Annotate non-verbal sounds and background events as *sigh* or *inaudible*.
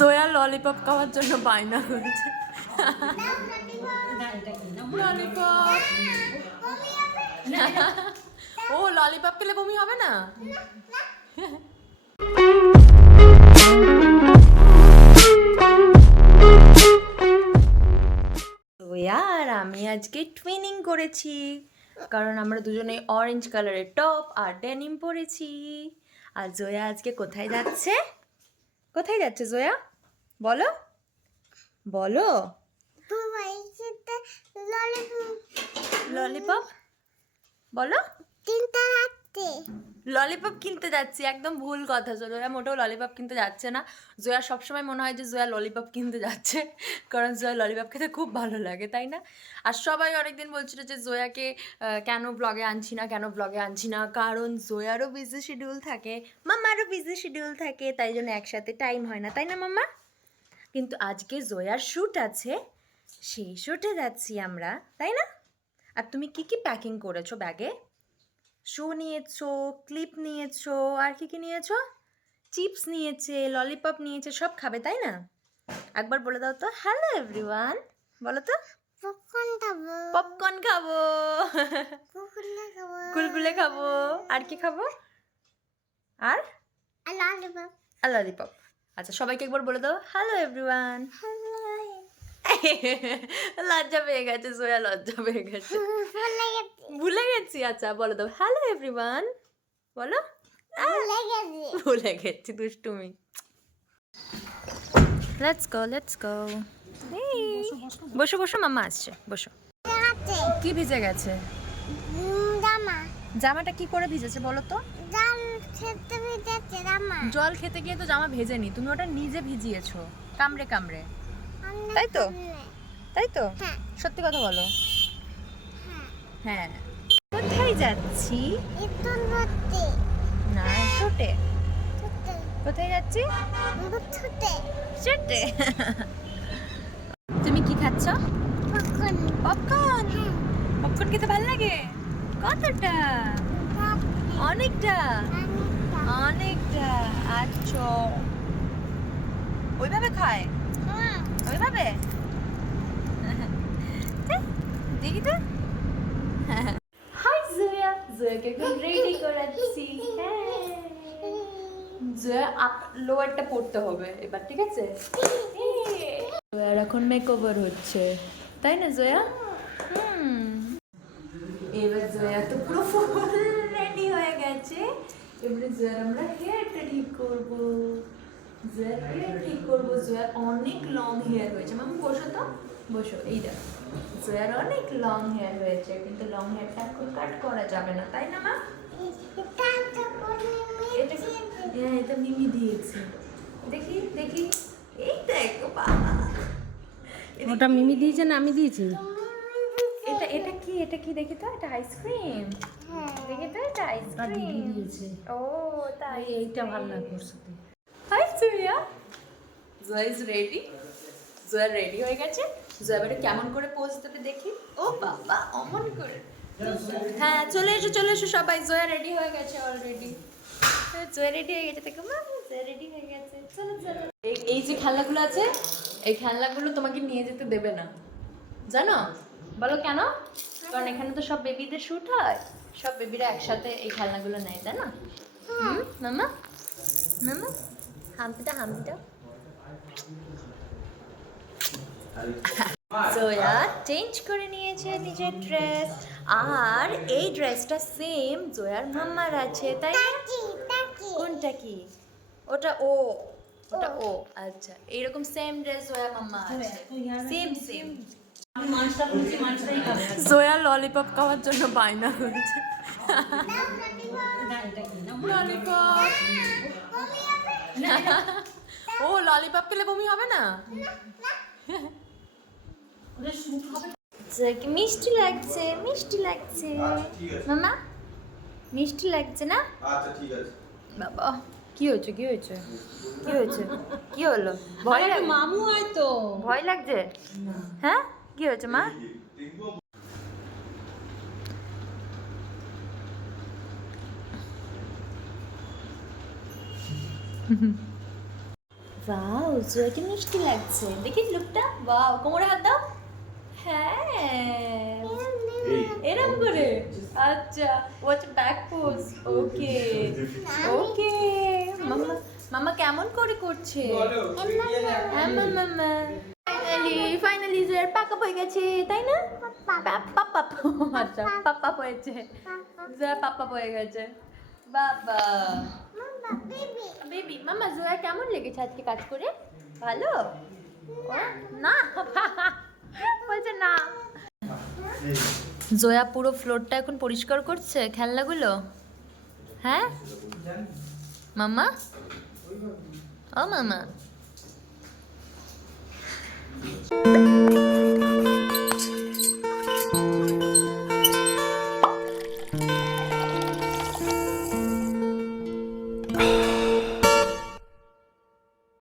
Jaya lollipop খাওয়ার জন্য বায়না করছে। ললিপপ ও ললিপপ খেলে বমি হবে না? আর আমি আজকে টুইনিং করেছি। কারণ আমরা দুজনে অরেঞ্জ কালারের টপ আর ডেনিম পরেছি। আর জয়া আজকে কোথায় যাচ্ছে? কোথায় যাচ্ছে জয়া? বলো। বলো। ললিপপ বলো। তিনটা ললিপপ কিনতে যাচ্ছি, একদম ভুল কথা, জোয়া মোটেও ললিপপ কিনতে যাচ্ছে না। জয়া সবসময় মনে হয় যে জোয়া ললিপপ কিনতে যাচ্ছে, কারণ জোয়া ললিপপ খেতে খুব ভালো লাগে, তাই না? আর সবাই অনেকদিন বলছিল যে জোয়াকে কেন ব্লগে আনছি না, কেন ব্লগে আনছি না, কারণ জোয়ারও বিজি শিডিউল থাকে মাম্মারও বিজি শিডিউল থাকে, তাই জন্য একসাথে টাইম হয় না, তাই না মাম্মা কিন্তু আজকে জোয়ার শ্যুট আছে, সেই শ্যুটে যাচ্ছি আমরা, তাই না? আর তুমি কি কি প্যাকিং করেছ ব্যাগে শো নিয়েছো ক্লিপ নিয়েছো আর কি কি নিয়েছো? চিপস নিয়েছে ললিপপ নিয়েছে সব খাবে তাই না? একবার বলে দাও তো। হ্যালো এভরিওয়ান বলো তো। পপকর্ন খাব। পপকর্ন খাব। কুলকুলে খাব। আর কি খাব? আর? আর ললিপপ। আর ললিপপ। আচ্ছা সবাইকে একবার বলে দাও। Hello everyone. *laughs* লজ্জা পেয়ে গেছে সোয়া লজ্জা পেয়ে গেছে। ভুলে গেছি আচ্ছা বলো তো। হ্যালো এভরিওয়ান বলো। ভুলে গেছি। *laughs* ভুলে গেছি দুষ্টুমি। লেটস গো লেটস গো বসো বসো মামা আসছে বসো। কি ভিজে গেছে? জামা। জামাটা কি করে ভিজেছে বলো তো? খেতে জল খেতে গিয়ে তো জামা ভেজেনি তুমি ওটা নিজে ভিজিয়েছো কামড়ে কামড়ে। তাই তো? তাই তো? হ্যাঁ। সত্যি কথা বলো। হ্যাঁ। হ্যাঁ কোথায় যাচ্ছি? না ছোটে। কোথায় যাচ্ছি? ছুটে ছোটে। তুমি কি খাচ্ছ? পপকর্ন। পপকর্ন? পপকর্ন খেতে ভালো লাগে? কতটা? অনেকটা। অনেকটা। আচ্ছা। ওইভাবে খায়? ওইভাবে? দেখি তো। হাই জুয়া জুয়াকে এখন রেডি করাচ্ছি। জয়া আপ লোয়ারটা পড়তে হবে এবার, ঠিক আছে? জয়ার এখন মেকওভার হচ্ছে। তাই না জয়া এবার জয়া তো পুরো ফুল রেডি হয়ে গেছে। এবারে জয়ার আমরা হেয়ারটা ঠিক করব। জয়ার হেয়ার ঠিক করব? জয়ার অনেক লং হেয়ার হয়েছে মাম বসো তো। বসো এই দেখ। জয়ার অনেক লং হেয়ার হয়েছে কিন্তু লং হেয়ারটা এখন কাট করা যাবে না তাই না মা এটা হ্যাঁ এটা মিমি দিয়েছে। দেখি দেখি। এই দেখো বাবা। ওটা মিমি দিয়েছে না আমি দিয়েছি? এটা এটা কি? এটা কি দেখি তো? এটা আইসক্রিম দেখি তো এটা আইসক্রিম দিয়েছে। ও তাই। এইটা ভালো লাগে ওর সাথে। Hi Jaya Jaya is ready Jaya ready হয়ে গেছে। জয়া এবারে কেমন করে পোজ দেবে দেখি। ও বাবা অমন করে। হ্যাঁ চলে এসো চলে এসো সবাই। জয়া রেডি হয়ে গেছে অলরেডি জয়া রেডি হয়ে গেছে। দেখো মা জয়া রেডি হয়ে গেছে। চলো চলো। এই যে খেলনাগুলো আছে এই খেলনাগুলো তোমাকে নিয়ে যেতে দেবে না। জানো? বলো কেন? কারণ এখানে তো সব বেবিদের শুট হয়। সব বেবিরা একসাথে এই খেলনাগুলো নেয় তাই না? মামা? মামা? হাম্পিটা হাম্পিটা জয়া *laughs* চেঞ্জ করে নিয়েছে নিজের ড্রেস আর এই ড্রেসটা সেম জয়ার মাম্মার আছে তাই কোনটা কি? ওটা ও ওটা ও। আচ্ছা এইরকম সেম ড্রেস জয়া মাম্মা আছে। সেম সেম আমি মাছটা বলছি মাছটাই খাবে জয়া ললিপপ খাওয়ার জন্য বায়না করছে। না ললিপপ ও ললিপপ খেলে বমি হবে না? মিষ্টি লাগছে মিষ্টি লাগছে। মামা মিষ্টি লাগছে না? আচ্ছা ঠিক আছে। বাবা কি হয়েছে কি হয়েছে? কি হয়েছে? কি হলো? ভয় আরে মামু আয় তো। ভয় লাগছে? হ্যাঁ? কি হয়েছে মা? *laughs* ওয়াও জয়াকে মিষ্টি লাগছে? দেখি লুকটা ওয়াও কোমরে হাত দাও। হ্যাঁ। এরম করে? আচ্ছা watch back pose okay okay মামা মামা কেমন করে করছে? হ্যাঁ মামা ফাইনালি ফাইনালি জয়ের পাকা হয়ে গেছে তাই না? পাপা আচ্ছা পাপা হয়েছে। জয়া পাপা হয়ে গেছে। বেবি। মামা জোয়া কেমন লেগেছে আজকে কাজ করে? ভালো? না। *laughs* বলছে না। জয়া পুরো ফ্লোরটা এখন পরিষ্কার করছে, খেলনাগুলো? হ্যাঁ? মামা? ও, মামা।